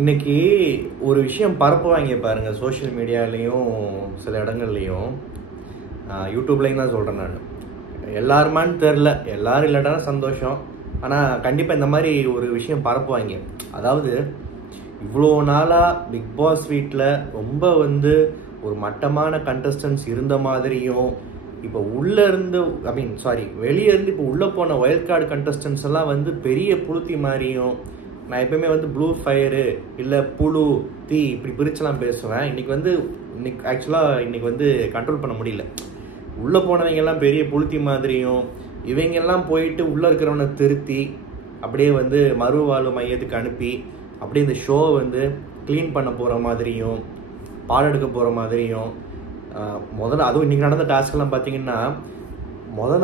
இன்னைக்கு ஒரு விஷயம் பரப்புவாங்க பாருங்க, சோஷியல் மீடியாலையும் சில இடங்கள்லையும், யூடியூப்லையும் தான் சொல்கிறேன் நான். எல்லாருமான்னு தெரில, எல்லாரும் இல்லாட்டா சந்தோஷம். ஆனால் கண்டிப்பாக இந்த மாதிரி ஒரு விஷயம் பரப்புவாங்க. அதாவது இவ்வளோ நாளாக பிக் பாஸ் வீட்டில் ரொம்ப ஒரு மட்டமான கண்டஸ்டன்ஸ் இருந்த மாதிரியும், இப்போ உள்ளே இருந்து வெளியே இருந்து இப்போ உள்ளே போன வைல்ட் கார்டு கண்டஸ்டன்ஸ் எல்லாம் பெரிய புளுத்தி மாதிரியும், நான் எப்பயுமே ப்ளூ ஃபயரு இல்லை புழு தீ இப்படி பிரிச்செல்லாம் பேசுவேன். இன்னைக்கு ஆக்சுவலாக கண்ட்ரோல் பண்ண முடியல. உள்ளே போனவங்க எல்லாம் பெரிய புளுத்தி மாதிரியும், இவங்கெல்லாம் போயிட்டு உள்ளே இருக்கிறவனை திருத்தி அப்படியே மறுவாழ்வு மையத்துக்கு அனுப்பி அப்படியே இந்த ஷோ க்ளீன் பண்ண போகிற மாதிரியும், பாடெடுக்க போகிற மாதிரியும், முதல்ல அதுவும் இன்றைக்கி நடந்த டாஸ்க்கெல்லாம் பார்த்தீங்கன்னா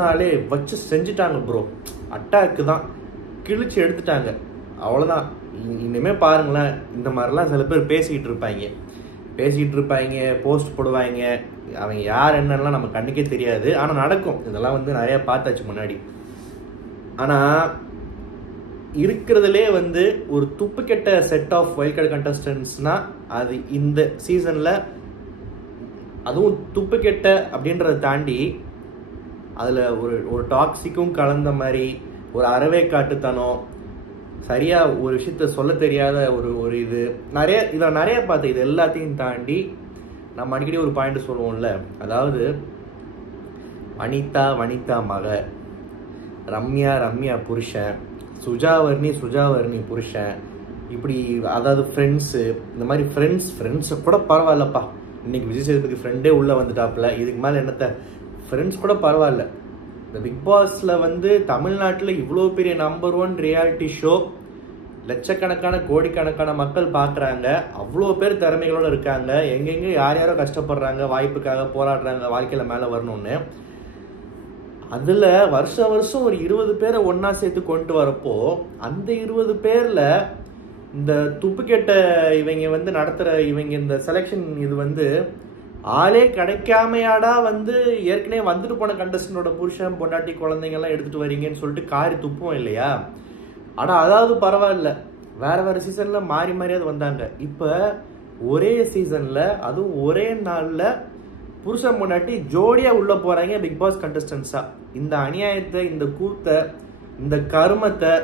நாளே வச்சு செஞ்சுட்டாங்க ப்ரோ. அட்டாக்கு தான், கிழிச்சு எடுத்துட்டாங்க, அவ்வளோதான். இனிமேல் பாருங்களேன், இந்த மாதிரிலாம் சில பேர் பேசிக்கிட்டு இருப்பாங்க, போஸ்ட் போடுவாங்க. அவங்க யார் என்னெல்லாம் நம்ம கண்ணுக்கே தெரியாது. ஆனால் நடக்கும், இதெல்லாம் நிறையா பார்த்தாச்சு முன்னாடி. ஆனால் இருக்கிறதுலே ஒரு துப்பு கெட்ட செட் ஆஃப் வைல்ட் கார்டு கண்டஸ்டன்ஸ்னால் அது இந்த சீசனில், அதுவும் துப்பு கெட்ட அப்படின்றத தாண்டி அதில் ஒரு டாக்ஸிக்கும் கலந்த மாதிரி, ஒரு அறவே காட்டுத்தனம், சரியா ஒரு விஷயத்த சொல்ல தெரியாத ஒரு இது நிறைய பார்த்தேன். இது எல்லாத்தையும் தாண்டி நம்ம அடிக்கடி ஒரு பாயிண்ட் சொல்லுவோம்ல, அதாவது வனிதா மக, ரம்யா புருஷன், சுஜாவர்ணி புருஷன், இப்படி அதாவது ஃப்ரெண்ட்ஸு, இந்த மாதிரி ஃப்ரெண்ட்ஸை கூட பரவாயில்லப்பா. இன்னைக்கு விஜய் சேதுபதி ஃப்ரெண்டே உள்ளே வந்துட்டாப்புல, இதுக்கு மேலே என்னத்த ஃப்ரெண்ட்ஸ் கூட பரவாயில்ல. இந்த பிக் பாஸில் தமிழ்நாட்டில் இவ்வளோ பெரிய நம்பர் 1 ரியாலிட்டி ஷோ, லட்சக்கணக்கான கோடிக்கணக்கான மக்கள் பார்க்குறாங்க, அவ்வளோ பேர் திறமைகளோடு இருக்காங்க, எங்கெங்கே யாரோ கஷ்டப்படுறாங்க, வாய்ப்புக்காக போராடுறாங்க, வாழ்க்கையில் மேலே வரணும்னு. அதில் வருஷம் ஒரு 20 பேரை ஒன்றா சேர்த்து கொண்டு வரப்போ, அந்த 20 பேரில் இந்த துப்பு கெட்ட இவங்க நடத்துகிற இவங்க இந்த செலெக்ஷன் இது ஆளே கிடைக்காமையாடா ஏற்கனவே வந்துட்டு போன கண்டஸ்டனோட புருஷன் பொண்டாட்டி குழந்தைங்கள்லாம் எடுத்துகிட்டு வரீங்கன்னு சொல்லிட்டு காரி துப்புவோம் இல்லையா? ஆனால் அதாவது பரவாயில்ல, வேறு சீசனில் மாறியாவது வந்தாங்க. இப்போ ஒரே சீசனில், அதுவும் ஒரே நாளில் புருஷன் பொண்டாட்டி ஜோடியாக உள்ளே போகிறாங்க பிக் பாஸ் கண்டஸ்டன்ஸாக. இந்த அநியாயத்தை, இந்த கூத்தை, இந்த கருமத்தை,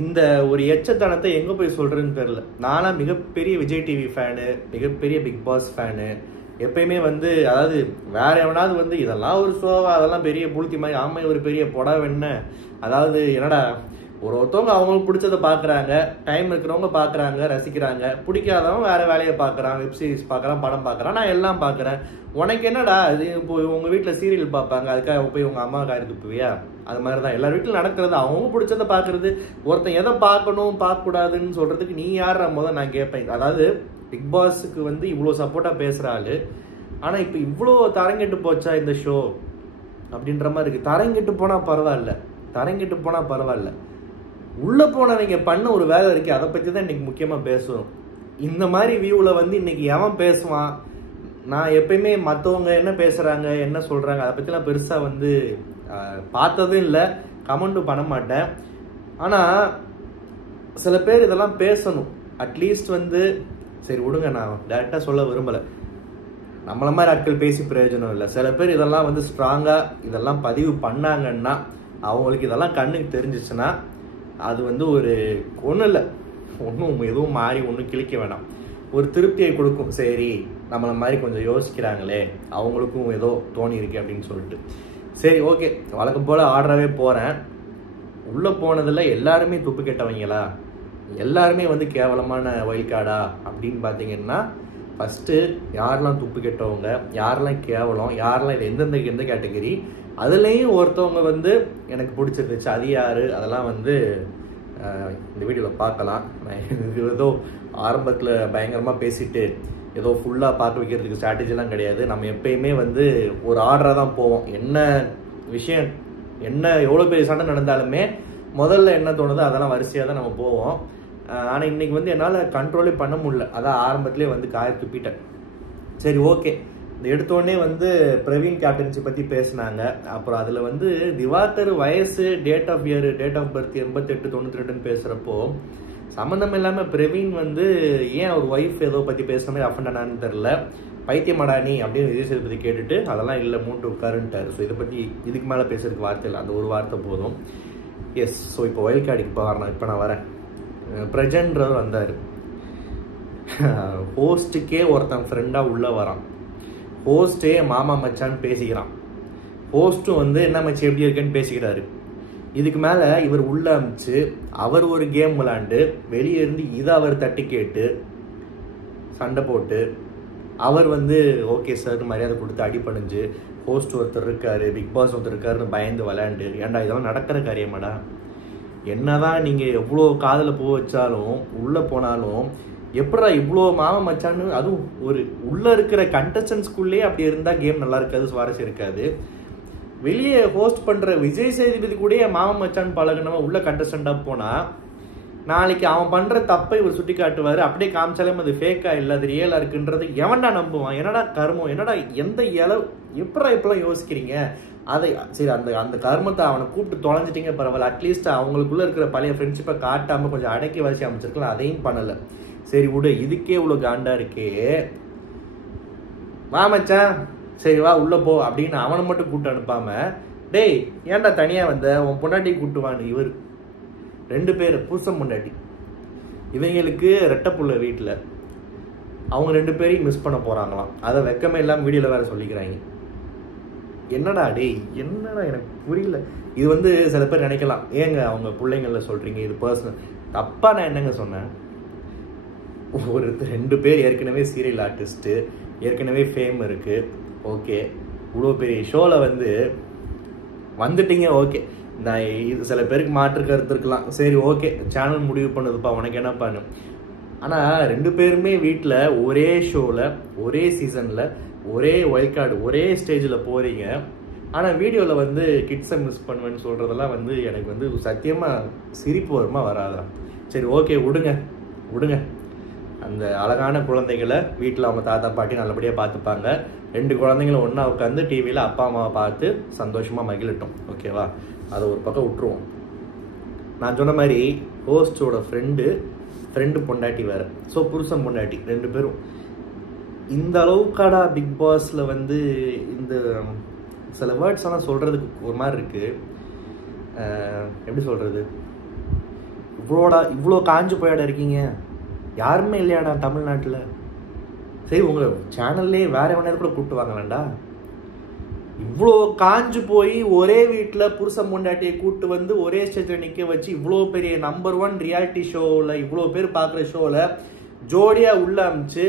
இந்த ஒரு எச்சத்தனத்தை எங்கே போய் சொல்கிறதுன்னு தெரில. நான்லாம் மிகப்பெரிய விஜய் டிவி ஃபேனு, மிகப்பெரிய பிக் பாஸ் ஃபேனு. எப்பயுமே அதாவது வேற எவனாவது இதெல்லாம் ஒரு ஷோவா, அதெல்லாம் பெரிய புளுத்தி மாதிரி, ஆமை ஒரு பெரிய பொடா வெண்ண, அதாவது என்னடா ஒருத்தவங்க அவங்களுக்கு பிடிச்சதை பார்க்குறாங்க, டைம் இருக்கிறவங்க பார்க்குறாங்க, ரசிக்கிறாங்க, பிடிக்காதவங்க வேறு வேலையை பார்க்குறான், வெப் சீரிஸ் பார்க்குறான், படம் பார்க்குறான், நான் எல்லாம் பார்க்குறேன். உனக்கு என்னடா இது? இப்போ உங்கள் வீட்டில் சீரியல் பார்ப்பாங்க, அதுக்காக போய் உங்கள் அம்மா காரி துப்புவியா? அது மாதிரி தான் எல்லார் வீட்டில் நடக்கிறது. அவங்க பிடிச்சதை பார்க்குறது. ஒருத்தன் எதை பார்க்கணும் பார்க்கக்கூடாதுன்னு சொல்கிறதுக்கு நீ யார் முதல் நான் கேட்பேன். அதாவது பிக் பாஸுக்கு இவ்வளோ சப்போர்ட்டாக பேசுகிறாள், ஆனால் இப்போ இவ்வளோ தரங்கெட்டு போச்சா இந்த ஷோ அப்படின்ற மாதிரி இருக்குது. தரங்கெட்டு போனால் பரவாயில்ல, உள்ளே போனவங்க பண்ண ஒரு வேலை இருக்குது, அதை பற்றி தான் இன்றைக்கி முக்கியமாக பேசணும். இந்த மாதிரி வியூவில் இன்றைக்கி எவன் பேசுவான்? நான் எப்பயுமே மற்றவங்க என்ன பேசுகிறாங்க, என்ன சொல்கிறாங்க, அதை பற்றிலாம் பெருசாக பார்த்ததும் இல்லை, கமெண்ட்டும் பண்ண மாட்டேன். ஆனால் சில பேர் இதெல்லாம் பேசணும். அட்லீஸ்ட் சரி விடுங்க, நான் டேரெக்டாக சொல்ல விரும்பலை, நம்மள மாதிரி ஆட்கள் பேசி பிரயோஜனம் இல்லை. சில பேர் இதெல்லாம் ஸ்ட்ராங்காக இதெல்லாம் பதிவு பண்ணாங்கன்னா, அவங்களுக்கு இதெல்லாம் கண்ணுக்கு தெரிஞ்சிச்சுன்னா, அது ஒரு ஒன்றும் இல்லை, எதுவும் மாறி ஒன்றும் கிழிக்க வேணாம், ஒரு திருப்தியை கொடுக்கும். சரி, நம்மளை மாதிரி கொஞ்சம் யோசிக்கிறாங்களே, அவங்களுக்கும் ஏதோ தோணி இருக்கு அப்படின்னு சொல்லிட்டு. சரி, ஓகே, வழக்கம் போல் ஆர்டராகவே போகிறேன். உள்ளே போனதில் எல்லாருமே துப்பு கெட்டவங்களா, எல்லாருமே கேவலமான வைல்ட் கார்டா அப்படின்னு பார்த்தீங்கன்னா, ஃபஸ்ட்டு யாரெல்லாம் துப்பு கெட்டவங்க, யாரெல்லாம் கேவலம், யாரெல்லாம் இது எந்த கேட்டகரி, அதுலேயும் ஒருத்தவங்க எனக்கு பிடிச்சிருந்துச்சு, அது யார், அதெல்லாம் இந்த வீடியோவில் பார்க்கலாம். நான் ஏதோ ஆரம்பத்தில் பயங்கரமாக பேசிட்டு ஏதோ ஃபுல்லாக பார்க்க வைக்கிறதுக்கு ஸ்ட்ராட்டஜிலாம் கிடையாது. நம்ம எப்பயுமே ஒரு ஆர்டராக தான் போவோம். என்ன விஷயம், என்ன எவ்வளோ பெரிய சண்டை நடந்தாலுமே முதல்ல என்ன தோணுதோ அதெல்லாம் வரிசையாக தான் நம்ம போவோம். ஆனால் இன்றைக்கி என்னால் கண்ட்ரோலே பண்ண முடியல, அதான் ஆரம்பத்துலேயே காய துப்பிட்டேன். சரி, ஓகே, இந்த எடுத்தோடனே பிரவீன் கேப்டன்சி பற்றி பேசினாங்க. அப்புறம் அதில் திவாகர் வயசு, டேட் ஆஃப் பர்த் 88 92 பேசுகிறப்போ சம்மந்தம் இல்லாமல் பிரவீன் வந்து ஏன் அவர் ஒய்ஃப் ஏதோ பற்றி பேசுகிற மாதிரி அஃபண்ட் ஆனான்னு தெரில. பைத்தியமாடா நீ அப்படின்னு விஜய் சேதுபதி கேட்டுட்டு அதெல்லாம் இல்லை மூன்று உட்காருன்ட்டார். ஸோ இதை பற்றி இதுக்கு மேலே பேசுறதுக்கு வார்த்தை இல்லை, அந்த ஒரு வார்த்தை போதும். எஸ், ஸோ இப்போ ஒயில் கார்டுக்கு இப்போ வரணும். இப்போ நான் வரேன். பிரஜன்றவர் வந்தார். ஹோஸ்ட்டுக்கே ஒருத்தன் ஃப்ரெண்டாக உள்ளே வரான். ஹோஸ்ட்டே மாமா மச்சான்னு பேசிக்கிறான். ஹோஸ்ட்டும் வந்து என்ன மச்சி எப்படி இருக்குன்னு பேசிக்கிறாரு. இதுக்கு மேலே இவர் உள்ள அமிச்சு அவர் ஒரு கேம் விளாண்டு வெளியே இருந்து இதை அவர் தட்டி கேட்டு சண்டை போட்டு அவர் வந்து ஓகே சார் மரியாதை கொடுத்து அடிப்படைஞ்சு ஹோஸ்ட் ஒருத்தர் இருக்காரு, பிக் பாஸ் ஒருத்தர் இருக்காருன்னு பயந்து விளையாண்டு, ஏன்டா இதெல்லாம் நடக்கிற காரியமாடா? என்னதான் நீங்கள் எவ்வளோ காதில் பூ வச்சாலும் உள்ளே போனாலும் எப்படா இவ்வளோ மாமா மச்சான்னு, அதுவும் ஒரு உள்ளே இருக்கிற கண்டஸ்டன்ஸ்குள்ளேயே அப்படி இருந்தால் கேம் நல்லா இருக்காது, சுவாரஸ்யம் இருக்காது. வெளியே ஹோஸ்ட் பண்ணுற விஜய் சேதுபதி கூட மாமா மச்சான் பழகினவன் உள்ள கண்டஸ்டண்டாக போனால் நாளைக்கு அவன் பண்ணுற தப்பை இவர் சுட்டி காட்டுவார். அப்படியே காமிச்சாலும் அது ஃபேக்காக இல்லை, அது ரியலாக இருக்குன்றது எவன்டா நம்புவான்? என்னடா கர்மம், என்னடா எந்த இளவு எப்படா இப்பெல்லாம் யோசிக்கிறீங்க? அதை சரி அந்த கர்மத்தை அவனை கூப்பிட்டு தொலைஞ்சிட்டிங்க பரவாயில்ல, அட்லீஸ்ட் அவங்களுக்குள்ள இருக்கிற பழைய ஃப்ரெண்ட்ஷிப்பை காட்டாமல் கொஞ்சம் அடக்கி வச்சு அமைச்சிருக்கலாம். அதையும் பண்ணலை. சரி விடு, இதுக்கே இவ்வளோ காண்டா இருக்கே மாமச்சான் சரி வா உள்ளே போ அப்படின்னு அவனை மட்டும் கூப்பிட்டு அனுப்பாம, டேய் ஏன்டா தனியாக வந்த உன் பொண்டாட்டி கூப்பிட்டுவான்னு இவர் 2 பேர் புருஷன் பொண்டாட்டி. இவங்களுக்கு ரெட்டப்புள்ள வீட்டில் அவங்க 2 பேரையும் மிஸ் பண்ண போகிறாங்களாம். அதை வெக்கமே இல்லாமல் வீடியோவில் வேறு சொல்லிக்கிறாங்க. என்னடா டேய் என்னடா எனக்கு புரியல. இது வந்து சில பேர் நினைக்கலாம், ஏங்க அவங்க பிள்ளைங்கள சொல்கிறீங்க, இது பர்சனல் தப்பாக. நான் என்னங்க சொன்னேன்? ஒரு 2 பேர் ஏற்கனவே சீரியல் ஆர்டிஸ்ட்டு, ஏற்கனவே ஃபேம் இருக்குது. ஓகே, இவ்வளோ பெரிய ஷோவில் வந்துட்டீங்க. ஓகே, நான் இது சில பேருக்கு மாற்று கருத்து இருக்கலாம். சரி ஓகே, சேனல் முடிவு பண்ணுதுப்பா, உனக்கு என்ன பண்ணு. ஆனால் 2 பேருமே வீட்டில் ஒரே ஷோவில் ஒரே சீசனில் ஒரே ஒயில்ட் கார்டு ஒரே ஸ்டேஜில் போகிறீங்க. ஆனால் வீடியோவில் கிட்ஸை மிஸ் பண்ணுவேன்னு சொல்கிறதெல்லாம் எனக்கு சத்தியமாக சிரிப்பு வருமா வராதா? சரி ஓகே, விடுங்க. அந்த அழகான குழந்தைகளை வீட்டில் அவங்க தாத்தா பாட்டி நல்லபடியாக பார்த்துப்பாங்க. 2 குழந்தைங்களும் ஒன்றா உட்காந்து டிவியில் அப்பா அம்மாவை பார்த்து சந்தோஷமாக மகிழட்டும். ஓகேவா? அதை ஒரு பக்கம் விட்டுருவோம். நான் சொன்ன மாதிரி ஹோஸ்டோட ஃப்ரெண்டு பொண்டாட்டி வேறு. ஸோ புருஷன் பொண்டாட்டி 2 பேரும் இந்த அளவுக்காடா பிக் பாஸில் இந்த சில வேர்ட்ஸ் எல்லாம் சொல்கிறதுக்கு ஒரு மாதிரி இருக்குது. எப்படி சொல்கிறது? இவ்வளோ காஞ்சு போயாடா இருக்கீங்க? யாருமே இல்லையாடா தமிழ்நாட்டில்? சரி உங்கள் சேனல்லே வேற எவனையாவது கூட கூப்பிட்டு வாங்கலாம்டா. இவ்வளோ காஞ்சு போய் ஒரே வீட்டில் புருஷன் பொண்டாட்டியை கூப்பிட்டு ஒரே ஸ்டேஜில் நிற்க வச்சு இவ்வளோ பெரிய நம்பர் 1 ரியாலிட்டி ஷோவில் இவ்வளோ பேர் பார்க்குற ஷோவில் ஜோடியாக உள்ள அமிச்சு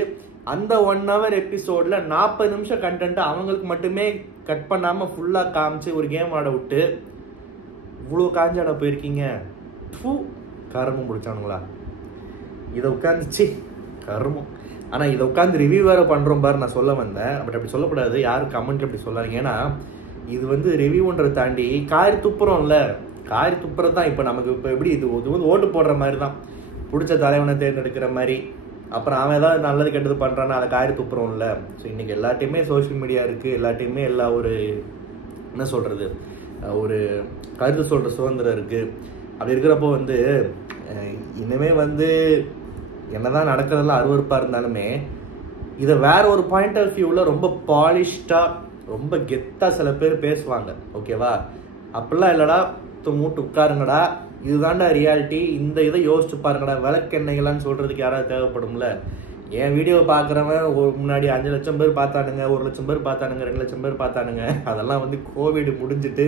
அந்த 1 hour எபிசோடில் 40 நிமிஷம் கண்டென்ட்டை அவங்களுக்கு மட்டுமே கட் பண்ணாமல் ஃபுல்லாக காமிச்சு ஒரு கேம் ஆட விட்டு இவ்வளோ காஞ்சாட போயிருக்கீங்க. கருமம் பிடிச்சானுங்களா? இதை உட்காந்துச்சு கருமம். ஆனால் இதை உட்காந்து ரிவ்யூ வேறு பண்ணுறோம் பாரு, நான் சொல்ல வந்தேன். பட் அப்படி சொல்லக்கூடாது, யாரும் கமெண்ட் அப்படி சொல்லாதீங்க. ஏன்னா இது ரிவ்யூன்றதை தாண்டி காரி துப்புறோம்ல, காரி துப்புறது தான். இப்போ நமக்கு இப்போ எப்படி இது ஓட்டு போடுற மாதிரி தான், பிடிச்ச தலைவனை தேர்ந்தெடுக்கிற மாதிரி. அப்புறம் அவன் ஏதாவது நல்லது கெட்டது பண்ணுறான்னா அதை காரி துப்புறோம்ல. ஸோ இன்றைக்கி எல்லாத்தையுமே சோஷியல் மீடியா இருக்குது, எல்லாத்தையுமே எல்லா ஒரு என்ன சொல்கிறது ஒரு கருத்து சொல்கிற சுதந்திரம் இருக்குது. அப்படி இருக்கிறப்போ இனிமே என்னதான் நடக்கிறதெல்லாம் அருவருப்பாக இருந்தாலுமே இதை வேற ஒரு பாயிண்ட் ஆஃப் வியூவில் ரொம்ப பாலிஷ்டாக ரொம்ப கெத்தாக சில பேர் பேசுவாங்க. ஓகேவா? அப்படிலாம் இல்லைடா, மூட்டு உட்காருங்கடா, இதுதான்டா ரியாலிட்டி, இந்த இதை யோசிச்சு பாருங்கடா, விளக்கெண்ணெய்களான்னு சொல்கிறதுக்கு யாராவது தேவைப்படும்ல. என் வீடியோவை பார்க்குறவன் முன்னாடி 5 லட்சம் பேர் பார்த்தானுங்க, 1 லட்சம் பேர் பார்த்தானுங்க, 2 லட்சம் பேர் பார்த்தானுங்க. அதெல்லாம் கோவிட் முடிஞ்சிட்டு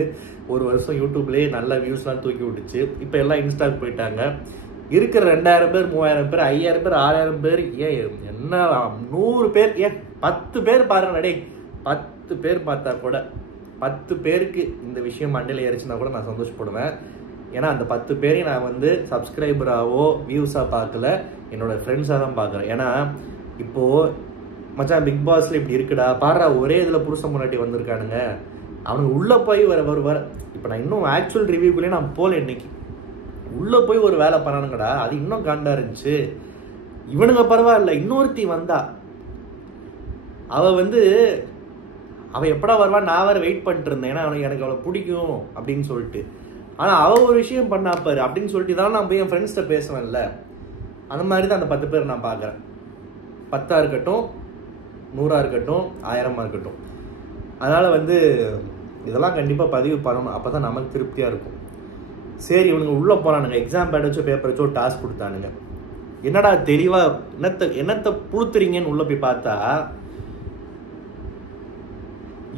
1 வருஷம் யூடியூப்லேயே நல்ல வியூஸ்லாம் தூக்கி விட்டுச்சு. இப்போ எல்லாம் இன்ஸ்டாக்கு போயிட்டாங்க. இருக்கிற 2000 பேர் 3000 பேர் 5000 பேர் 6000 பேர் என்ன 100 பேர் 10 பேர் பாருங்க டே, 10 பேர் பார்த்தா கூட 10 பேருக்கு இந்த விஷயம் மண்டையில் ஏறிச்சுன்னா கூட நான் சந்தோஷப்படுவேன். ஏன்னா அந்த 10 பேரையும் நான் சப்ஸ்கிரைபராகவோ வியூஸாக பார்க்கல, என்னோட ஃப்ரெண்ட்ஸாக தான் பார்க்குறேன். ஏன்னா இப்போது மச்சான் பிக் பாஸில் இப்படி இருக்குடா பாரா, ஒரே இதில் புருஷன் முன்னாடி வந்திருக்கானுங்க, அவனுக்கு உள்ளே போய் வர இப்போ நான் இன்னும் ஆக்சுவல் ரிவ்யூக்குள்ளேயே நான் போகல. இன்னைக்கு உள்ளே போய் ஒரு வேலை பண்ணானுங்கடா, அது இன்னும் காண்டா இருந்துச்சு. இவனுங்க பரவாயில்ல, இன்னொருத்தி வந்தா அவ எப்படா வருவா, நான் வேற வெயிட் பண்ணிட்டு இருந்தேன். ஏன்னா எனக்கு அவளை பிடிக்கும் அப்படின்னு சொல்லிட்டு. ஆனால் அவள் ஒரு விஷயம் பண்ணாப்பாரு அப்படின்னு சொல்லிட்டு தான் நான் போய் என் ஃப்ரெண்ட்ஸ்கிட்ட பேசுவேன்ல. அந்த மாதிரி தான் அந்த 10 பேர் நான் பார்க்குறேன். 10 இருக்கட்டும், 100 இருக்கட்டும், 1000 இருக்கட்டும். அதனால் வந்து இதெல்லாம் கண்டிப்பாக பதிவு பண்ணணும். அப்போ தான் நமக்கு திருப்தியாக இருக்கும். சரி, இவனுங்க உள்ளே போனானுங்க, எக்ஸாம் பேட் வச்சோ பேப்பர் வச்சோ டாஸ்க் கொடுத்தானுங்க. என்னடா தெளிவாக என்னத்தை புழுத்துறீங்கன்னு உள்ளே போய் பார்த்தா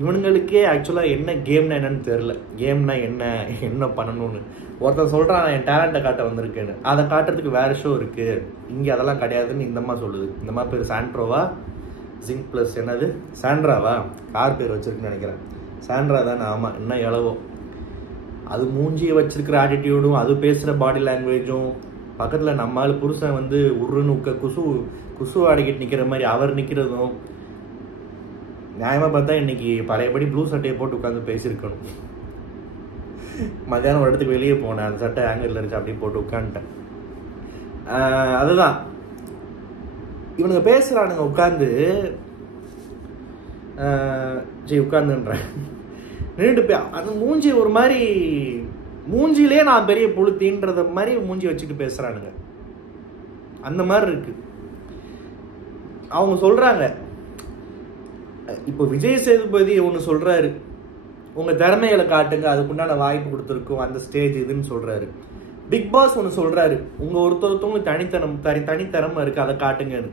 இவனுங்களுக்கே ஆக்சுவலாக என்ன கேம்னா என்னன்னு தெரில. கேம்னா என்ன பண்ணணும்னு ஒருத்தன் சொல்கிறான், என் டேலண்ட்டை காட்ட வந்திருக்கேன்னு. அதை காட்டுறதுக்கு வேறு ஷோ இருக்குது, இங்கே அதெல்லாம் கிடையாதுன்னு இந்த மாதிரி சொல்லுது. இந்த மாதிரி பேர் சாண்ட்ரோவா, ஜிங்க் ப்ளஸ் என்னது சாண்ட்ராவா, கார் பேர் வச்சுருக்குன்னு நினைக்கிறேன். சாண்ட்ரா தானே? ஆமாம். என்ன எளவோ அது மூஞ்சியை வச்சிருக்கிற ஆட்டிடியூடும் அது பேசுகிற பாடி லாங்குவேஜும் பக்கத்தில் நம்மளால் புருஷன் வந்து உருன்னு குசு அடக்கிட்டு நிற்கிற மாதிரி அவர் நிற்கிறதும் நியாயமாக பார்த்தா இன்னைக்கு பழையபடி ப்ளூ சட்டையை போட்டு உட்காந்து பேசியிருக்கணும். மத்தியானம் ஒரு இடத்துக்கு வெளியே போனேன், அந்த சட்டை ஆங்கரில் இருந்துச்சு, அப்படியே போட்டு உட்காந்துட்டேன். அதுதான் இவனுங்க பேசுகிறானுங்க உட்காந்து. சரி உட்காந்துன்றேன், நின்றுட்டு அந்த மூஞ்சி ஒரு மாதிரி மூஞ்சிலே நான் பெரிய புழுத்தின்றத மாதிரி மூஞ்சி வச்சுட்டு பேசுகிறானுங்க. அந்த மாதிரி இருக்கு. அவங்க சொல்கிறாங்க, இப்போ விஜய் சேதுபதி ஒன்று சொல்கிறாரு, உங்கள் திறமைகளை காட்டுங்க, அதுக்குண்டான வாய்ப்பு கொடுத்துருக்கோம், அந்த ஸ்டேஜ் இதுன்னு சொல்கிறாரு. பிக் பாஸ் ஒன்று சொல்கிறாரு, உங்கள் ஒருத்தவங்களுக்கு தனித்தனமாக இருக்குது, அதை காட்டுங்கன்னு.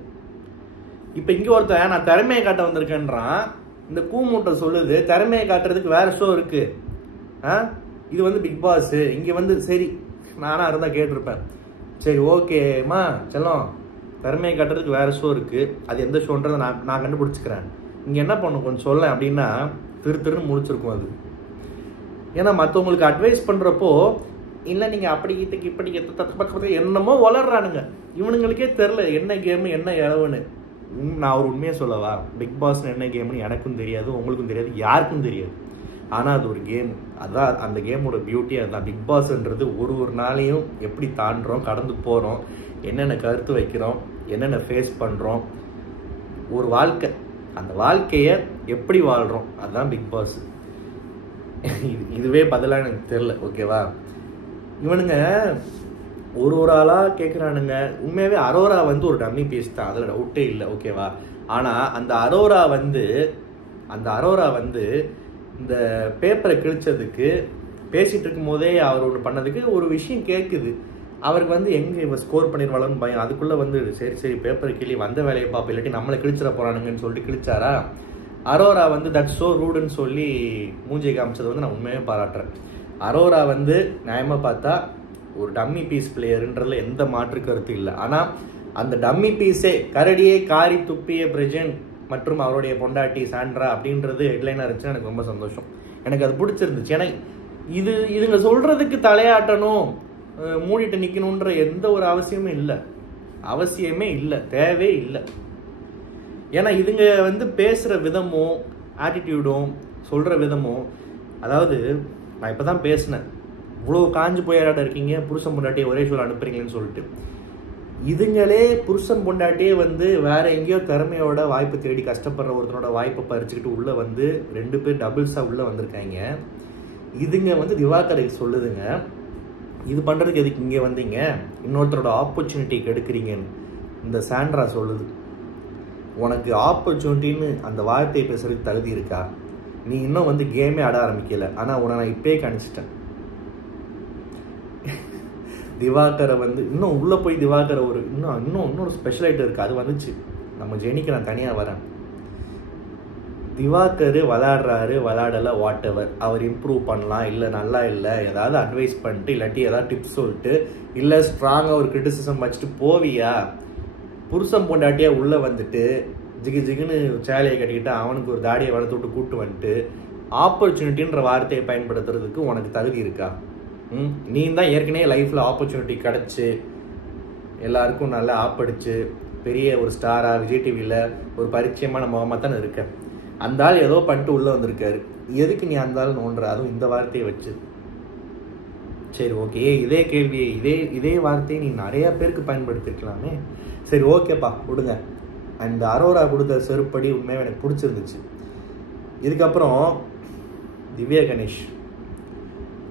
இப்போ இங்கே ஒருத்தன் நான் திறமையை காட்ட வந்திருக்கேன்றான். இந்த கூமூட்டை சொல்லுது திறமையை காட்டுறதுக்கு வேறு ஷோ இருக்குது, இது வந்து பிக் பாஸு. இங்கே வந்து சரி நானாக இருந்தால் கேட்டிருப்பேன், சரி ஓகேம்மா செல்லம், திறமையை காட்டுறதுக்கு வேறு ஷோ இருக்குது, அது எந்த ஷோன்றதை நான் கண்டுபிடிச்சிக்கிறேன், இங்கே என்ன பண்ணும் கொஞ்சம் சொல்ல அப்படின்னா திருன்னு முடிச்சிருக்கும் அது. ஏன்னா மற்றவங்களுக்கு அட்வைஸ் பண்ணுறப்போ இல்லை நீங்கள் அப்படி இப்படி என்னமோ வளர்றானுங்க. இவனுங்களுக்கே தெரில என்ன கேமு என்ன இளவுன்னு. நான் ஒரு உண்மையை சொல்லவா, பிக் பாஸ்னு என்ன கேம்னு எனக்கும் தெரியாது, உங்களுக்கும் தெரியாது, யாருக்கும் தெரியாது. ஆனால் அது ஒரு கேம். அதான் அந்த கேமோட பியூட்டி. அதுதான் பிக் பாஸ்ன்றது. ஒரு நாளையும் எப்படி தாண்டுறோம், கடந்து போகிறோம், என்னென்ன கருத்து வைக்கிறோம், என்னென்ன ஃபேஸ் பண்ணுறோம், ஒரு வாழ்க்கை, அந்த வாழ்க்கையை எப்படி வாழ்கிறோம், அதுதான் பிக் பாஸ். இதுவே பதிலாக எனக்கு தெரில. ஓகேவா? இவனுங்க ஒரு ஆளாக கேட்குறானுங்க. உண்மையாகவே அரோரா வந்து ஒரு டம்மி பீஸ் தான், அதில் டவுட்டே இல்லை. ஓகேவா? ஆனால் அந்த அரோரா வந்து இந்த பேப்பரை கிழிச்சதுக்கு பேசிகிட்டு இருக்கும் போதே அவர் ஒன்று பண்ணதுக்கு ஒரு விஷயம் கேட்குது. அவருக்கு வந்து எங்கே இவன் ஸ்கோர் பண்ணிடுவாளன்னு பயம். அதுக்குள்ளே வந்து சரி பேப்பரை கிளி வந்த வேலையை பார்ப்போம், இல்லாட்டி நம்மளை கிழிச்சிட போகிறானுங்கன்னு சொல்லிட்டு கிழிச்சாரா. அரோரா வந்து தட்ஸ் ஸோ ரூடுன்னு சொல்லி மூஞ்சியை காமிச்சதை வந்து நான் உண்மையாக பாராட்டுறேன். அரோரா வந்து நியாயமாக பார்த்தா ஒரு டம்மி பீஸ் பிளேயருன்றதுல எந்த மாற்று கருத்து இல்லை. ஆனால் அந்த டம்மி பீஸே கரடியே காரி துப்பிய பிரஜன் மற்றும் அவருடைய பொண்டாட்டி சாண்ட்ரா அப்படின்றது ஹெட்லைனாக இருந்துச்சுன்னா எனக்கு ரொம்ப சந்தோஷம். எனக்கு அது பிடிச்சிருந்துச்சு. ஏன்னா இதுங்க சொல்கிறதுக்கு தலையாட்டணும், மூடிட்டு நிற்கணுன்ற எந்த ஒரு அவசியமே இல்லை, தேவையே இல்லை. ஏன்னா இதுங்க வந்து பேசுகிற விதமும் ஆட்டிடியூடும் சொல்கிற விதமும், அதாவது நான் இப்போ தான் பேசினேன், இவ்வளோ காஞ்சு போயாட இருக்கீங்க, புருஷன் பொண்டாட்டியை ஒரே ஷோவில் அனுப்புறீங்கன்னு சொல்லிட்டு. இதுங்களே புருஷன் பொண்டாட்டியே வந்து வேற எங்கேயோ திறமையோட வாய்ப்பு தேடி கஷ்டப்படுற ஒருத்தனோட வாய்ப்பை பறிச்சுக்கிட்டு உள்ளே வந்து 2 பேர் டபுள்ஸாக உள்ளே வந்திருக்காங்க. இதுங்க வந்து திவாகருக்கு சொல்லுதுங்க, இது பண்ணுறதுக்கு எதுக்கு இங்கே வந்தீங்க, இன்னொருத்தரோட ஆப்பர்ச்சுனிட்டி கெடுக்கிறீங்கன்னு. இந்த சாண்ட்ரா சொல்லுது, உனக்கு ஆப்பர்ச்சுனிட்டின்னு அந்த வார்த்தையை பேசுறதுக்கு தகுதி இருக்கா? நீ இன்னும் வந்து கேமே ஆட ஆரம்பிக்கல, ஆனால் உன்னை நான் இப்பயே கணிச்சிட்டேன். திவாகரை வந்து இன்னும் உள்ளே போய் திவாகரை ஒரு இன்னொரு ஸ்பெஷல் ஐட்டம் இருக்குது, அது வந்துச்சு. நம்ம ஜெனிக்கு நான் தனியாக வரேன். திவாகர் விளையாடலை வாட் எவர், அவர் இம்ப்ரூவ் பண்ணலாம், இல்லை நல்லா இல்லை ஏதாவது அட்வைஸ் பண்ணிட்டு இல்லாட்டி ஏதாவது டிப்ஸ் சொல்லிட்டு இல்லை ஸ்ட்ராங்காக ஒரு கிரிட்டிசிசம் வச்சுட்டு போவியா? புருஷன் பொண்டாட்டியாக உள்ளே வந்துட்டு ஜிகுன்னு சேலையை கட்டிக்கிட்டு அவனுக்கு ஒரு தாடியை வளர்த்து விட்டு கூப்பிட்டு வந்துட்டு ஆப்பர்ச்சுனிட்டின்ற வார்த்தையை பயன்படுத்துறதுக்கு உனக்கு தகுதி இருக்கா? நீ தான் ஏற்கனவே லைஃப்பில் ஆப்பர்ச்சுனிட்டி கிடச்சி எல்லாருக்கும் நல்லா ஆப்படிச்சு பெரிய ஒரு ஸ்டாராக விஜய் டிவியில் ஒரு பரிச்சயமான முகமாக தானே இருக்க. அந்த ஆள் ஏதோ பண்ணிட்டு உள்ளே வந்திருக்காரு, எதுக்கு நீ அந்த ஆள் நோண்டுற? அதுவும் இந்த வார்த்தையை வச்சு. சரி ஓகே, இதே கேள்வியை இதே வார்த்தையை நீ நிறையா பேருக்கு பயன்படுத்திருக்கலாமே. சரி ஓகேப்பா விடுங்க. அந்த அரோரா கொடுத்த செருப்படி உண்மையாக எனக்கு பிடிச்சிருந்துச்சு. இதுக்கப்புறம் திவ்யா கணேஷ்,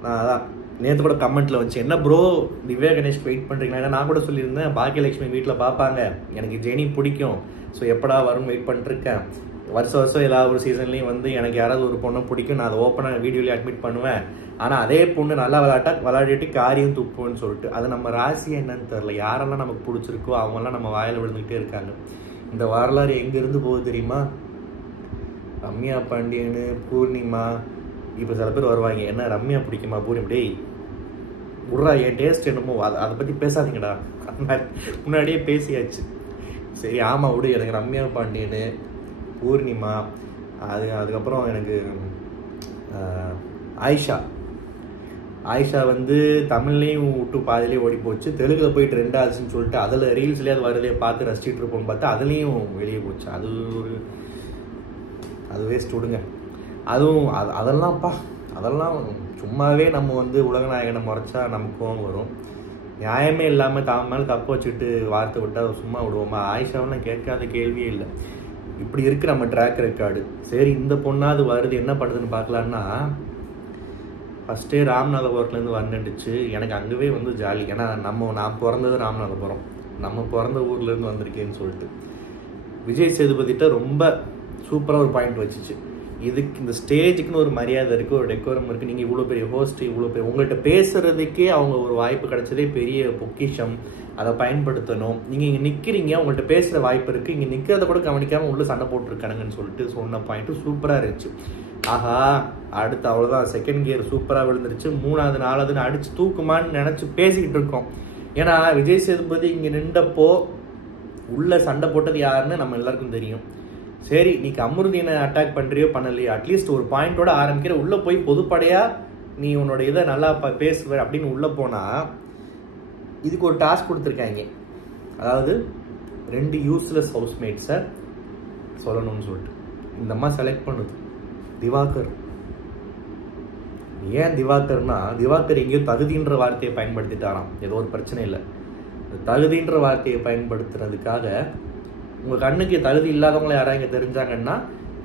நான் அதான் நேற்று கூட கமெண்ட்டில் வச்சு, என்ன ப்ரோ திவ்யா கணேஷ்க்கு வெயிட் பண்ணுறீங்களா? ஏன்னா நான் கூட சொல்லியிருந்தேன், பாக்கியலட்சுமி வீட்டில் பார்ப்பாங்க, எனக்கு ஜெனி பிடிக்கும், ஸோ எப்படா வரும்னு வெயிட் பண்ணிட்டுருக்கேன். வருஷம் எல்லா ஒரு சீசன்லேயும் வந்து எனக்கு யாராவது ஒரு பொண்ணை பிடிக்கும், நான் அதை ஓப்பனாக வீடியோலேயே அட்மிட் பண்ணுவேன். ஆனால் அதே பொண்ணு நல்லா விளையாடிட்டு காரியம் துப்புன்னு சொல்லிட்டு, அது நம்ம ராசியாக என்னன்னு தெரில. யாரெல்லாம் நமக்கு பிடிச்சிருக்கோ அவங்கெல்லாம் நம்ம வாயில் விழுந்துக்கிட்டே இருக்காங்க. இந்த வரலாறு எங்கேருந்து போகுது தெரியுமா? ரம்யா பாண்டியன், பூர்ணிமா, இப்போ சில பேர் வருவாங்க, என்ன ரம்யா பிடிக்குமா பூர்ணிமா, டேய் விட்றா, என் டேஸ்ட் என்னமோ அதை பற்றி பேசாதீங்கடா, முன்னாடியே பேசியாச்சு. சரி ஆமாம் விடு, எனக்கு ரம்யா பாண்டியன், பூர்ணிமா, அதுக்கப்புறம் எனக்கு ஆயிஷா வந்து தமிழ்லேயும் விட்டு பாதிலேயே ஓடி போச்சு, தெலுங்கில் போய் ட்ரெண்ட் ஆச்சுன்னு சொல்லிட்டு அதில் ரீல்ஸ்லேயே அது வரலையே பார்த்து ரசிச்சுட்டு இருப்போம்னு பார்த்தா அதுலேயும் வெளியே போச்சு. அது வேஸ்ட் விடுங்க. அதுவும் அதெல்லாம் சும்மாவே நம்ம வந்து உலகநாயகனை முறைச்சா நமக்கு கோவம் வரும். நியாயமே இல்லாமல் மேலே தப்பு வச்சுட்டு வார்த்தை விட்டால் சும்மா விடுவோமா? ஆயிஷாவெல்லாம் கேட்காத கேள்வியே இல்லை. இப்படி இருக்கு நம்ம ட்ராக் ரெக்கார்டு. சரி, இந்த பொண்ணாவது வருது, என்ன பண்ணுதுன்னு பார்க்கலான்னா, ஃபஸ்ட்டே ராமநாதபுரத்துலேருந்து வந்துடுச்சு. எனக்கு அங்கேவே வந்து ஜாலி. ஏன்னா நான் பிறந்தது ராமநாதபுரம், நம்ம பிறந்த ஊர்லேருந்து வந்திருக்கேன்னு சொல்லிட்டு விஜய் சேதுபதிட்ட ரொம்ப சூப்பராக ஒரு பாயிண்ட் வச்சுச்சு. இதுக்கு இந்த ஸ்டேஜுக்குன்னு ஒரு மரியாதை இருக்குது, ஒரு டெக்கோரம் இருக்குது. நீங்கள் இவ்வளோ பெரிய ஹோஸ்ட், இவ்வளோ பெரிய உங்கள்கிட்ட பேசுகிறதுக்கே அவங்க ஒரு வாய்ப்பு கிடைச்சதே பெரிய பொக்கிஷம். அதை பயன்படுத்தணும். நீங்கள் இங்கே நிற்கிறீங்க, உங்கள்கிட்ட பேசுகிற வாய்ப்பு இருக்குது, இங்கே நிற்கிறத கூட கவனிக்காமல் உள்ள சண்டை போட்டுருக்கானுங்கன்னு சொல்லிட்டு சொன்ன பாயிண்ட்டு சூப்பராக இருந்துச்சு. ஆஹா, அடுத்து அவ்வளோதான், செகண்ட் கியர் சூப்பராக விழுந்துருச்சு, 3வது 4வதுன்னு அடித்து தூக்குமான்னு நினச்சி பேசிக்கிட்டு இருக்கோம். ஏன்னா விஜய் சேதுபதி இங்கே நின்றப்போ உள்ள சண்டை போட்டது யாருன்னு நம்ம எல்லாருக்கும் தெரியும். சரி, நீ அமருதீனை அட்டாக் பண்ணுறியோ பண்ணலையோ, அட்லீஸ்ட் ஒரு பாயிண்டோட ஆரம்பிக்கிற, உள்ளே போய் பொதுப்படையாக நீ உன்னோட இதை நல்லா பேசுவ அப்படின்னு உள்ளே போனால், இதுக்கு ஒரு டாஸ்க் கொடுத்துருக்காங்க. அதாவது 2 யூஸ்லெஸ் ஹவுஸ்மேட்ஸை சொல்லணும்னு சொல்லிட்டு இந்த அம்மா செலக்ட் பண்ணுது. திவாகர். ஏன் திவாகர்னா, திவாகர் எங்கேயோ தகுதின்ற வார்த்தையை பயன்படுத்திட்டாராம். ஏதோ ஒரு பிரச்சனை இல்லை, தகுதின்ற வார்த்தையை பயன்படுத்துறதுக்காக உங்கள் கண்ணுக்கு தகுதி இல்லாதவங்கள யாராவது இங்கே தெரிஞ்சாங்கன்னா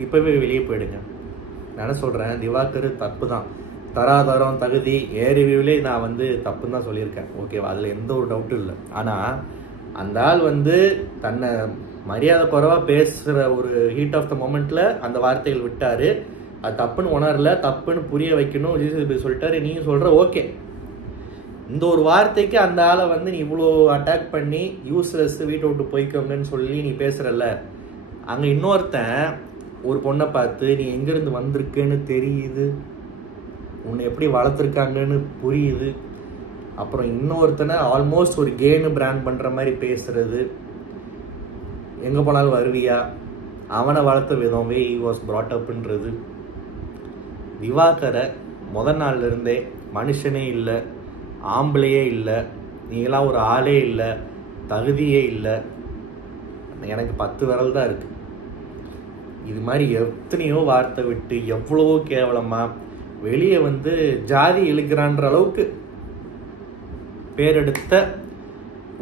இப்போவே வெளியே போயிடுங்க. நான் என்ன சொல்கிறேன், திவாகர் தப்பு தான், தராதரம் தகுதி ரிவ்யூவிலே நான் வந்து தப்புன்னு தான் சொல்லியிருக்கேன், ஓகேவா? அதில் எந்த ஒரு டவுட்டும் இல்லை. ஆனால் அந்த ஆள் வந்து தன்னை மரியாதை குறைவாக பேசுகிற ஒரு ஹீட் ஆஃப் த மொமெண்ட்டில் அந்த வார்த்தைகள் விட்டார். அது தப்புன்னு உணரல, தப்புன்னு புரிய வைக்கணும் விஜய் சேதுபதி சொல்லிட்டாரு. நீங்கள் சொல்கிற ஓகே, இந்த ஒரு வார்த்தைக்கு அந்த ஆளை வந்து நீ இவ்வளோ அட்டாக் பண்ணி யூஸ்லெஸ் வீட்டை விட்டு போய்க்கோங்கன்னு சொல்லி நீ பேசுகிறல்ல, அங்கே இன்னொருத்தன் ஒரு பொண்ணை பார்த்து நீ எங்கேருந்து வந்திருக்குன்னு தெரியுது, உன்னை எப்படி வளர்த்துருக்காங்கன்னு புரியுது, அப்புறம் இன்னொருத்தனை ஆல்மோஸ்ட் ஒரு கேனு பிராண்ட் பண்ணுற மாதிரி பேசுறது, எங்கே போனாலும் வருவியா, அவனை வளர்த்த விதம் வே வாஸ் brought upன்றது. திவாகரை முதல் நாள்லேருந்தே மனுஷனே இல்லை, ஆம்பளையே இல்லை, நீங்களாம் ஒரு ஆளே இல்லை, தகுதியே இல்லை, எனக்கு 10 விரல் தான் இருக்குது. இது மாதிரி எத்தனையோ வார்த்தை விட்டு எவ்வளவோ கேவலமாக வெளியே வந்து ஜாதி இழுக்கிறான்ற அளவுக்கு பேரெடுத்த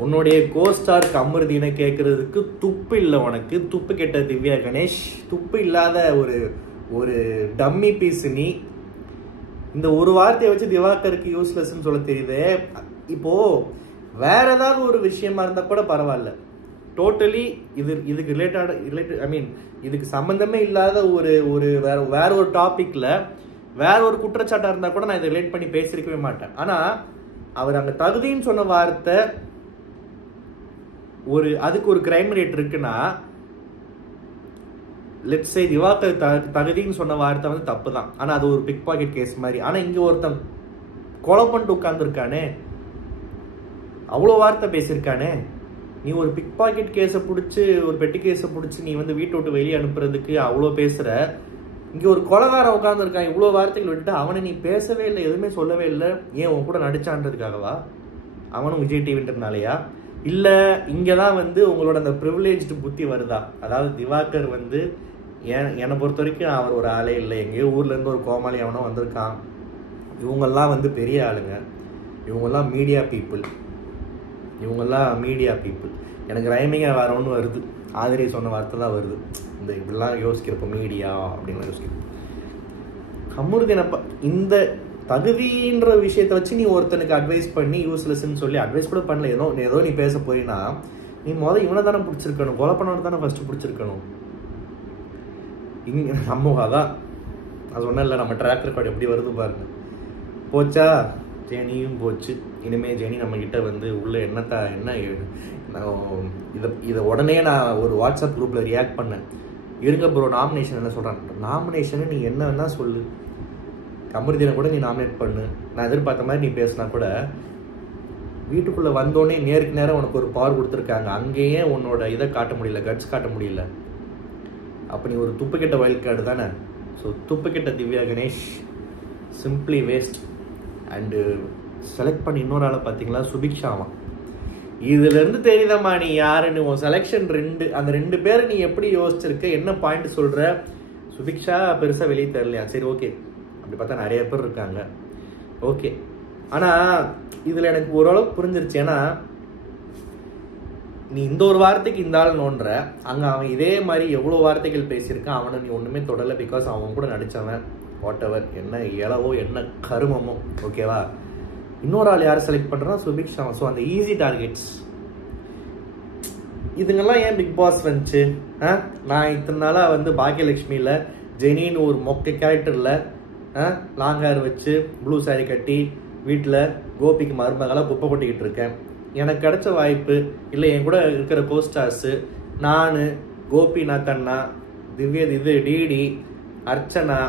உன்னுடைய கோஸ்டார் அமருதீனை கேட்கறதுக்கு துப்பு இல்லை உனக்கு. துப்பு கெட்ட திவ்யா கணேஷ், துப்பு இல்லாத ஒரு டம்மி பீஸ் நீ. இந்த ஒரு வார்த்தையை வச்சு திவாகருக்கு யூஸ்லெஸ்ன்னு சொல்ல தெரியுது. இப்போ வேற ஏதாவது ஒரு விஷயமா இருந்தா கூட பரவாயில்ல, டோட்டலி இதுக்கு ரிலேட்டட் ஐ மீன் இதுக்கு சம்பந்தமே இல்லாத ஒரு வேற ஒரு டாபிக்ல வேற ஒரு குற்றச்சாட்டா இருந்தா கூட நான் இதை ரிலேட் பண்ணி பேசியிருக்கவே மாட்டேன். ஆனா அவர் அங்க தகுதின்னு சொன்ன வார்த்தை அதுக்கு ஒரு கிரைம் ரேட் இருக்குன்னா, லெட்ஸ் சே திவாகர் தகுதின்னு சொன்ன வார்த்தை வந்து தப்பு தான், ஆனா அது ஒரு பிக் பாக்கெட் கேஸ் மாதிரி. ஆனா இங்க ஒருத்தன் கொலை பண்ணிட்டு உட்கார்ந்துருக்கானே, அவ்வளோ வார்த்தை பேசியிருக்கானே, நீ ஒரு பிக் பாக்கெட் கேஸை பிடிச்சி ஒரு பெட்டி கேஸை பிடிச்சி நீ வந்து வீட்டை விட்டு வெளியே அனுப்புறதுக்கு அவ்வளோ பேசுற. இங்கே ஒரு கொலைகாரன் உட்காந்துருக்கான், இவ்வளோ வார்த்தைகள் விட்டுட்டு அவனை நீ பேசவே இல்லை, எதுவுமே சொல்லவே இல்லை. ஏன் உன் கூட நடிச்சான்றதுக்காகவா? அவனும் விஜய் டிவின்றதுனாலயா? இல்லை இங்கே தான் வந்து உங்களோட அந்த ப்ரிவிலேஜ்டு புத்தி வருதா? அதாவது திவாகர் வந்து என்னை பொறுத்த வரைக்கும் அவர் ஒரு ஆளே இல்லை, எங்கேயோ ஊர்லேருந்து ஒரு கோமாளி அவனோ வந்திருக்கான். இவங்கெல்லாம் வந்து பெரிய ஆளுங்க, இவங்கெல்லாம் மீடியா பீப்புள். எனக்கு ரைமிங்காக வேற ஒன்று வருது, ஆதிரி சொன்ன வார்த்தை தான் வருது. இந்த இப்படிலாம் யோசிக்கிறப்போ மீடியா அப்படின்லாம் யோசிக்கிறப்போ அமருதீனப்பா இந்த தகுதின்ற விஷயத்தை வச்சு நீ ஒருத்தனுக்கு அட்வைஸ் பண்ணி யூஸ்லெஸ்ன்னு சொல்லி அட்வைஸ் கூட பண்ணல, ஏதோ நீ பேச போயினா நீ இவனை தானே பிடிச்சிருக்கணும், கொலை பண்ணவனை தானே ஃபர்ஸ்ட் பிடிச்சிருக்கணும். இங்கே நம்ம அதான் அது சொன்ன இல்லை, நம்ம ட்ராக் ரெக்கார்டு எப்படி வருது பாருங்க. போச்சா ஜெனியும் போச்சு. இனிமேல் ஜெனி நம்மக்கிட்ட உள்ள என்ன இதை உடனே நான் ஒரு வாட்ஸ்அப் குரூப்பில் ரியாக்ட் பண்ணேன். இருங்க ப்ரோ, நாமினேஷன் என்ன சொல்கிறான்? நாமினேஷனு நீ என்ன வேணா சொல்லு, கமருதீனை கூட நீ நாமினேட் பண்ணு, நான் எதிர்பார்த்த மாதிரி நீ பேசினா கூட. வீட்டுக்குள்ளே வந்தோடனே நேருக்கு நேரம் உனக்கு ஒரு பவர் கொடுத்துருக்காங்க, அங்கேயே உன்னோட இதை காட்ட முடியல, கட்ஸ் காட்ட முடியல. அப்போ நீ ஒரு துப்புக்கிட்ட வைல்ட் கார்டு தானே. ஸோ துப்புக்கிட்ட Divya Ganesh simply waste. And select பண்ணி இன்னொரு ஆளை பார்த்தீங்களா, சுபிக்ஷாவான். இதுலேருந்து தெரியுதம்மா நீ யாருன்னு. உன் செலெக்ஷன் அந்த 2 பேரை நீ எப்படி யோசிச்சிருக்க, என்ன பாயிண்ட் சொல்கிற? சுபிக்ஷா பெருசாக வெளியே தரலையா? சரி ஓகே, அப்படி பார்த்தா நிறைய பேர் இருக்காங்க, ஓகே. ஆனால் இதில் எனக்கு ஓரளவுக்கு புரிஞ்சிருச்சு. ஏன்னா நீ இந்த ஒரு வார்த்தைக்கு இந்த ஆள் நோன்ற, அங்கே அவன் இதே மாதிரி எவ்வளோ வார்த்தைகள் பேசியிருக்கான், அவனை நீ ஒன்றுமே தொடலை. பிகாஸ் அவன் கூட நடித்தவன் வாட் எவர், என்ன இளவோ என்ன கருமமோ, ஓகேவா. இன்னொரு ஆள் யார் செலக்ட் பண்ணுறான்? சுபிக்ஷா. ஸோ அந்த ஈஸி டார்கெட்ஸ் இதுங்கெல்லாம் ஏன் பிக் பாஸ் வந்துச்சு? நான் இத்தனை நாளாக பாக்கியலட்சுமியில் ஜெனின்னு ஒரு மொக்க கேரக்டரில் லாங் ஹேர் வச்சு ப்ளூ சாரி கட்டி வீட்டில் கோபிக்கு மருமகளாக குப்பை கொட்டிக்கிட்டு இருக்கேன். எனக்கு கிடைச்ச வாய்ப்பு இல்லை, என் கூட இருக்கிற கோஸ்டார்ஸு நான், கோபிநாத் அண்ணா, டிடி, அர்ச்சனா,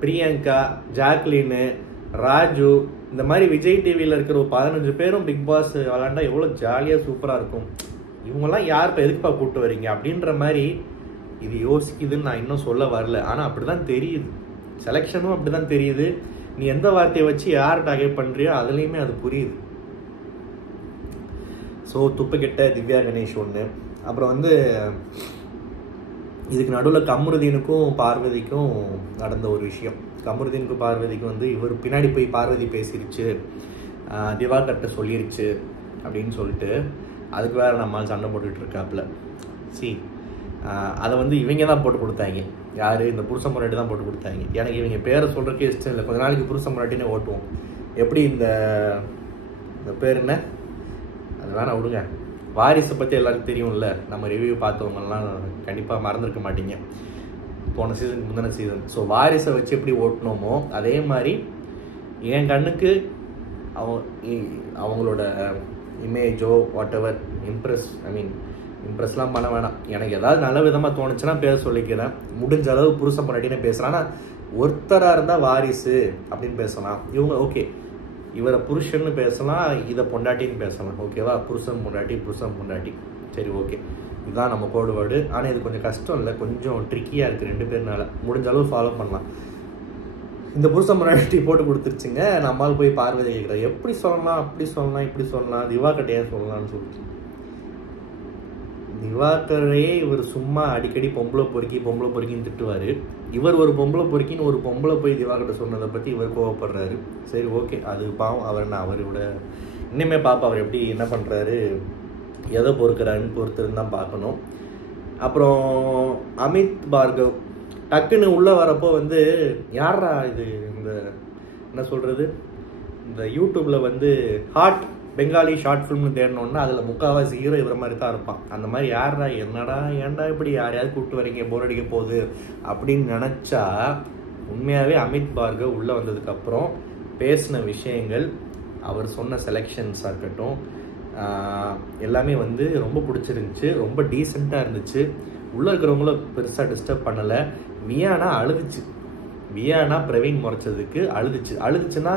பிரியங்கா, ஜாக்லின்னு, ராஜு, இந்த மாதிரி விஜய் டிவியில் இருக்கிற ஒரு 15 பேரும் பிக் பாஸ் விளாண்டா எவ்வளோ ஜாலியாக சூப்பராக இருக்கும். இவங்கெல்லாம் யார் இப்போ எதுக்குப்பா கூப்பிட்டு வரீங்க அப்படின்ற மாதிரி இது யோசிக்குதுன்னு நான் இன்னும் சொல்ல வரல. ஆனால் அப்படி தான் தெரியுது, செலெக்ஷனும் அப்படி தான் தெரியுது. நீ எந்த வார்த்தையை வச்சு யார் டார்கெட் பண்ணுறியோ அதுலேயுமே அது புரியுது. ஸோ துப்புக்கிட்ட திவ்யா கணேஷ் ஒன்று. அப்புறம் இதுக்கு நடுவில் கமருதீனுக்கும் பார்வதிக்கும் நடந்த ஒரு விஷயம். கமருதீனுக்கும் பார்வதிக்கும் இவர் பின்னாடி போய் பார்வதி பேசிருச்சு, திவாகர்கிட்ட சொல்லிருச்சு அப்படின்னு சொல்லிட்டு அதுக்கு வேறு நம்மளால் சண்டை போட்டுக்கிட்டு இருக்காப்புல. அதை இவங்க தான் போட்டு கொடுத்தாங்க. யார்? இந்த புருஷ முன்னாடி தான் போட்டு கொடுத்தாங்க. எனக்கு இவங்க பேரை சொல்கிறதுக்கே இஷ்டம் இல்லை. கொஞ்ச நாளைக்கு புருஷ முன்னாடினே ஓட்டுவோம். எப்படி இந்த பேர் என்ன, அதெல்லாம் நான் விடுங்க. வாரிசை பற்றி எல்லாருக்கும் தெரியும்ல, நம்ம ரிவ்யூ பார்த்தவங்கலாம் கண்டிப்பாக மறந்துருக்க மாட்டீங்க, போன சீசனுக்கு முந்தின சீசன். ஸோ வாரிசை வச்சு எப்படி ஓட்டினோமோ அதே மாதிரி என் கண்ணுக்கு அவங்களோட இமேஜோ வாட் எவர் இம்ப்ரெஸ்லாம் பண்ண வேணாம். எனக்கு ஏதாவது நல்ல விதமாக தோணுச்சுன்னா பேர் சொல்லிக்கிறேன். முடிஞ்ச அளவு புருஷன் பொண்டாட்டின்னு பேசுகிறேன். ஆனால் ஒருத்தராக இருந்தால் வாரிசு அப்படின்னு பேசலாம். இவங்க ஓகே, இவரை புருஷன்னு பேசலாம், இதை பொண்டாட்டின்னு பேசலாம், ஓகேவா. புருஷன் பொண்டாட்டி சரி ஓகே, இதுதான் நம்ம கோடு வேர்டு. ஆனால் இது கொஞ்சம் கஷ்டம் இல்லை, கொஞ்சம் ட்ரிக்கியாக இருக்குது 2 பேர்னால. முடிஞ்ச அளவு ஃபாலோ பண்ணலாம். இந்த புருஷன் பொண்டாட்டி போட்டு கொடுத்துருச்சுங்க. நம்மளால் போய் பார்வதி கேட்குறேன், எப்படி சொல்லலாம், அப்படி சொல்லலாம், இப்படி சொல்லலாம், திவாகர்ட்டையே சொல்லலாம்னு சொல்லிட்டு. திவாகரையே இவர் சும்மா அடிக்கடி பொம்பளை பொறுக்கின்னு திட்டுவார். இவர் ஒரு பொம்பளை பொறுக்கின்னு ஒரு பொம்பளை போய் திவாகர்ட்ட சொன்னதை பற்றி இவர் கோவப்படுறாரு. சரி ஓகே, அது பாவம். அவரோட இன்னுமே பாப்பா அவர் எப்படி என்ன பண்ணுறாரு, எதை பொறுத்துன்னு தான் பார்க்கணும். அப்புறம் அமித் பார்கவ் டக்குன்னு உள்ளே வரப்போ யாரா இது, இந்த என்ன சொல்கிறது, இந்த யூடியூப்பில் ஹாட் பெங்காலி ஷார்ட் ஃபிலிம்னு தேடணுன்னா அதில் முக்கால்வாசி ஹீரோ இவர மாதிரி தான் இருப்பான். அந்த மாதிரி யாரா, என்னடா ஏன்டா இப்படி யாரையாவது கூப்பிட்டு வரீங்க, போர் அடிக்க போகுது அப்படின்னு நினச்சா, உண்மையாகவே அமித் பார்கவ் உள்ளே வந்ததுக்கப்புறம் பேசின விஷயங்கள், அவர் சொன்ன செலெக்ஷன்ஸாக இருக்கட்டும், எல்லாமே ரொம்ப பிடிச்சிருந்துச்சு. ரொம்ப டீசெண்டாக இருந்துச்சு. உள்ளே இருக்கிறவங்கள பெருசாக டிஸ்டர்ப் பண்ணலை. வியானா பிரவீன் முறைச்சதுக்கு அழுதுச்சுன்னா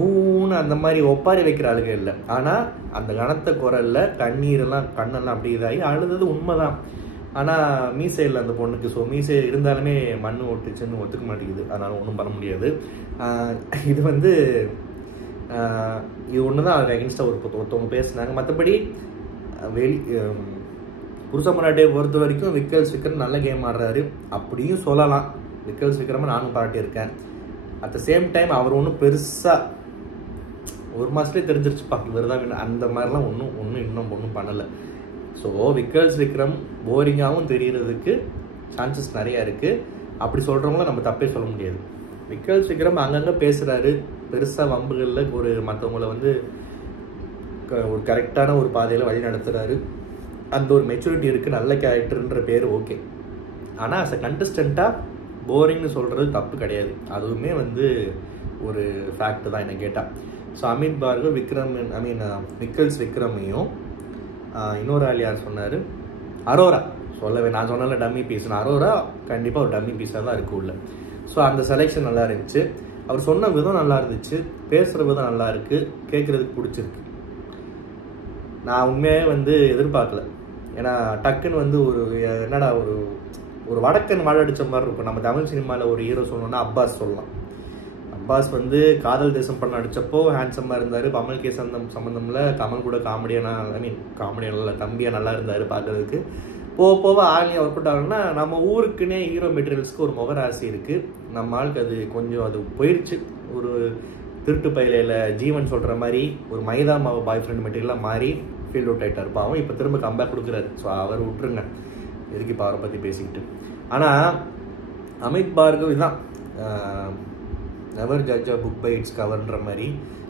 ஊன்னு அந்த மாதிரி ஒப்பாரி வைக்கிற அழுகை இல்லை. ஆனால் அந்த கனத்த குரலில் கண்ணீரெல்லாம் கண்ணெல்லாம் அப்படி இதாகி அழுதது உண்மைதான். ஆனால் மீசை இல்லை அந்த பொண்ணுக்கு. ஸோ மீசை இருந்தாலுமே மண் ஒட்டுச்சுன்னு ஒத்துக்க மாட்டேங்குது, அதனால் ஒன்றும் பண்ண முடியாது. இது இது ஒன்று தான் அதுக்கு அகென்ஸ்டாக ஒருத்தவங்க பேசினாங்க. மற்றபடி புருஷ முன்னாடியை பொறுத்த வரைக்கும் விக்கரம் நல்ல கேம் ஆடுறாரு அப்படியும் சொல்லலாம். விக்ரம நானும் பாராட்டியிருக்கேன். அட் த சேம் டைம் அவர் ஒன்றும் பெருசாக ஒரு மாதத்துலேயே தெரிஞ்சிருச்சுப்பா இவர் தான் வேணும் அந்த மாதிரிலாம் ஒன்றும் பண்ணலை. ஸோ விக்ரம் போரிங்காகவும் தெரியறதுக்கு சான்சஸ் நிறையா இருக்குது. அப்படி சொல்கிறவங்கள நம்ம தப்பே சொல்ல முடியாது. விக்கல் விக்ரம் அங்கங்கே பேசுகிறாரு, பெருசாக வம்புகளில் ஒரு மற்றவங்களை வந்து ஒரு கரெக்டான ஒரு பாதையில் வழி நடத்துகிறாரு. அந்த ஒரு மெச்சூரிட்டி இருக்குது, நல்ல கேரக்டர்ன்ற பேர் ஓகே. ஆனால் அஸ் அ கண்டஸ்டண்ட்டாக போரிங்னு சொல்கிறது தப்பு கிடையாது, அதுவுமே வந்து ஒரு ஃபேக்ட் தான் என்ன கேட்டால். ஸோ அமித் பார்கவ் விக்கல்ஸ் விக்ரமையும் இன்னொரு ஆள் யார் சொன்னார், அரோரா சொல்லவே, நான் சொன்னால டம்மி பீஸ்னு, அரோரா கண்டிப்பாக ஒரு டம்மி பீஸாக தான் இருக்கு உள்ள. ஸோ அந்த செலெக்ஷன் நல்லா இருந்துச்சு, அவர் சொன்ன விதம் நல்லா இருந்துச்சு, பேசுகிற விதம் நல்லா இருக்குது, கேட்குறதுக்கு பிடிச்சிருக்கு. நான் உண்மையாக வந்து எதிர்பார்க்கல. ஏன்னா டக்குன்னு வந்து ஒரு என்னடா ஒரு வடக்கன் வாழடிச்ச மாதிரி இருக்கும். நம்ம தமிழ் சினிமாவில் ஒரு ஹீரோ சொல்லணும்னா அப்பாஸ் சொல்லலாம். அப்பாஸ் வந்து காதல் தேசம் படம் நடித்தப்போ ஹேண்ட்ஸமாக இருந்தார். கமல் கே சம்பந்தமில் கமல் கூட காமெடியான தம்பியாக நல்லா இருந்தார் பார்க்கறதுக்கு. போக ஆலியா ஒர்க் அவுட் ஆகணும்னா நம்ம ஊருக்குன்னே ஹீரோ மெட்டீரியல்ஸ்க்கு ஒரு முகராசி இருக்குது. நம்ம ஆளுக்கு அது கொஞ்சம் அது போயிடுச்சு. ஒரு திருட்டு பயிலையில் ஜீவன் சொல்கிற மாதிரி ஒரு மைதா மாவு பாய் ஃப்ரெண்ட் மெட்டீரியலாக மாறி ஃபீல்ட் அவுட் ஆகிட்டார் பாவம். இப்போ திரும்ப கம்பேக் கொடுக்குறாரு. ஸோ அவர் விட்டுருங்க, எதுக்கு இப்போ அவரை பற்றி பேசிக்கிட்டு. ஆனால் அமித் பார்கவ் தான் never judge a book by its கவர்ன்ற மாதிரி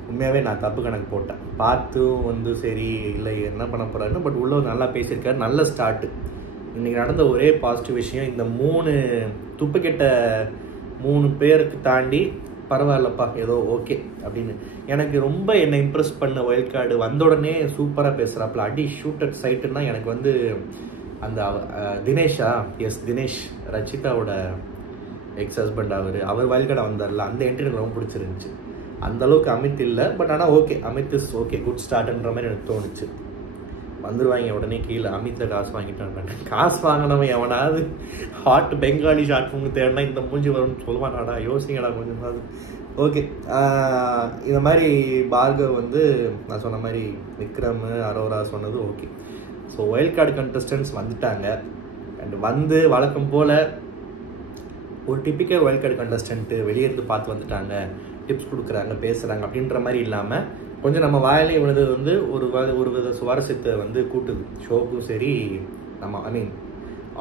உண்மையாகவே நான் தப்பு கணக்கு போட்டேன். பார்த்தும் வந்து சரி இல்லை என்ன பண்ண போகிறாருன்னு, பட் உள்ள நல்லா பேசியிருக்காரு, நல்ல ஸ்டார்ட்டு. இன்றைக்கி நடந்த ஒரே பாசிட்டிவ் விஷயம், இந்த 3 துப்புக்கெட்ட 3 பேருக்கு தாண்டி பரவாயில்லப்பா ஏதோ ஓகே அப்படின்னு. எனக்கு ரொம்ப என்னை இம்ப்ரெஸ் பண்ண வைல்ட் கார்டு வந்த உடனே சூப்பராக பேசுகிறாப்புல, அடி ஷூட்டட் சைட்டுன்னா எனக்கு வந்து அந்த தினேஷ் ரச்சிதாவோட எக்ஸ் ஹஸ்பண்ட் அவர் வைல்ட் கார்டாக வந்தார்ல, அந்த என்ட்ரி எனக்கு ரொம்ப பிடிச்சிருந்துச்சு. அந்தளவுக்கு அமித் இல்லை, பட் ஆனால் okay, Amit is okay, good ஸ்டார்ட்ன்ற மாதிரி எனக்கு தோணுச்சு. வந்துடுவாங்க உடனே கீழே அமித்தில் காசு வாங்கிட்டான். காசு வாங்கினவன் எவனாவது ஹாட் பெங்காலி ஷார்ட் ஃபிலிம் தேடினா இந்த மூஞ்சி வரும்னு சொல்லுவானாடா, யோசிங்கடா கொஞ்சம். ஓகே, இந்த மாதிரி பார்கவ் வந்து நான் சொன்ன மாதிரி விக்ரம் அரோரா சொன்னது okay. So wild card contestants வந்துட்டாங்க. அண்ட் வந்து வழக்கம் போல் ஒரு டிப்பிக்கல் வைல்ட் கார்டு கண்டஸ்டன்ட்டு வெளியேருந்து பார்த்து வந்துட்டாங்க, டிப்ஸ் கொடுக்குறாங்க, பேசுகிறாங்க அப்படின்ற மாதிரி இல்லாமல் கொஞ்சம் நம்ம வாயிலே விழுது வந்து ஒரு வித சுவாரஸ்யத்தை வந்து கூட்டுது ஷோவுக்கும் சரி, நம்ம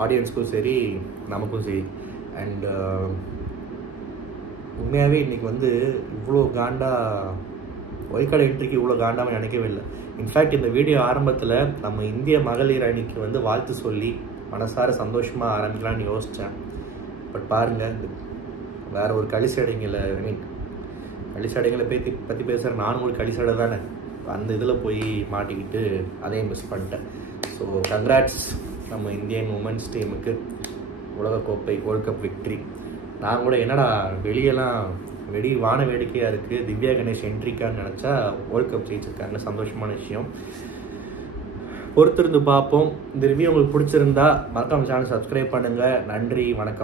ஆடியன்ஸ்க்கும் சரி, நமக்கும் சரி. அண்ட் உண்மையாகவே இன்றைக்கி வந்து இவ்வளோ காண்டா வைல்ட் கார்டு என்ட்ரிக்கு இவ்வளோ காண்டாமல் நினைக்கவே இல்லை. இன்ஃபேக்ட் இந்த வீடியோ ஆரம்பத்தில் நம்ம இந்திய மகளிர் அணிக்கு வந்து வாழ்த்து சொல்லி மனசார சந்தோஷமாக ஆரம்பிக்கலான்னு யோசித்தேன். பட் பாருங்கள், வேறு ஒரு களிசடைங்களை களிசடைகளை பற்றி பேசுகிற நானும் ஒரு களிசடை தானே, அந்த இதில் போய் மாட்டிக்கிட்டு அதையும் மிஸ் பண்ணிட்டேன். ஸோ கங்க்ராட்ஸ் நம்ம இந்தியன் உமன்ஸ் டீமுக்கு, உலகக்கோப்பை வேர்ல்ட் கப் விக்ட்ரி. நான் கூட என்னடா வெளியெல்லாம் வான வேடிக்கையாக இருக்குது, திவ்யா கணேஷ் என்ட்ரிக்கான்னு நினச்சா வேர்ல்ட் கப் ஜெயிச்சிருக்காங்க, சந்தோஷமான விஷயம். பொறுத்திருந்து பார்ப்போம். இந்த ரிவ்யூ உங்களுக்கு பிடிச்சிருந்தா மறக்காம சேனல் சப்ஸ்கிரைப் பண்ணுங்கள். நன்றி, வணக்கம்.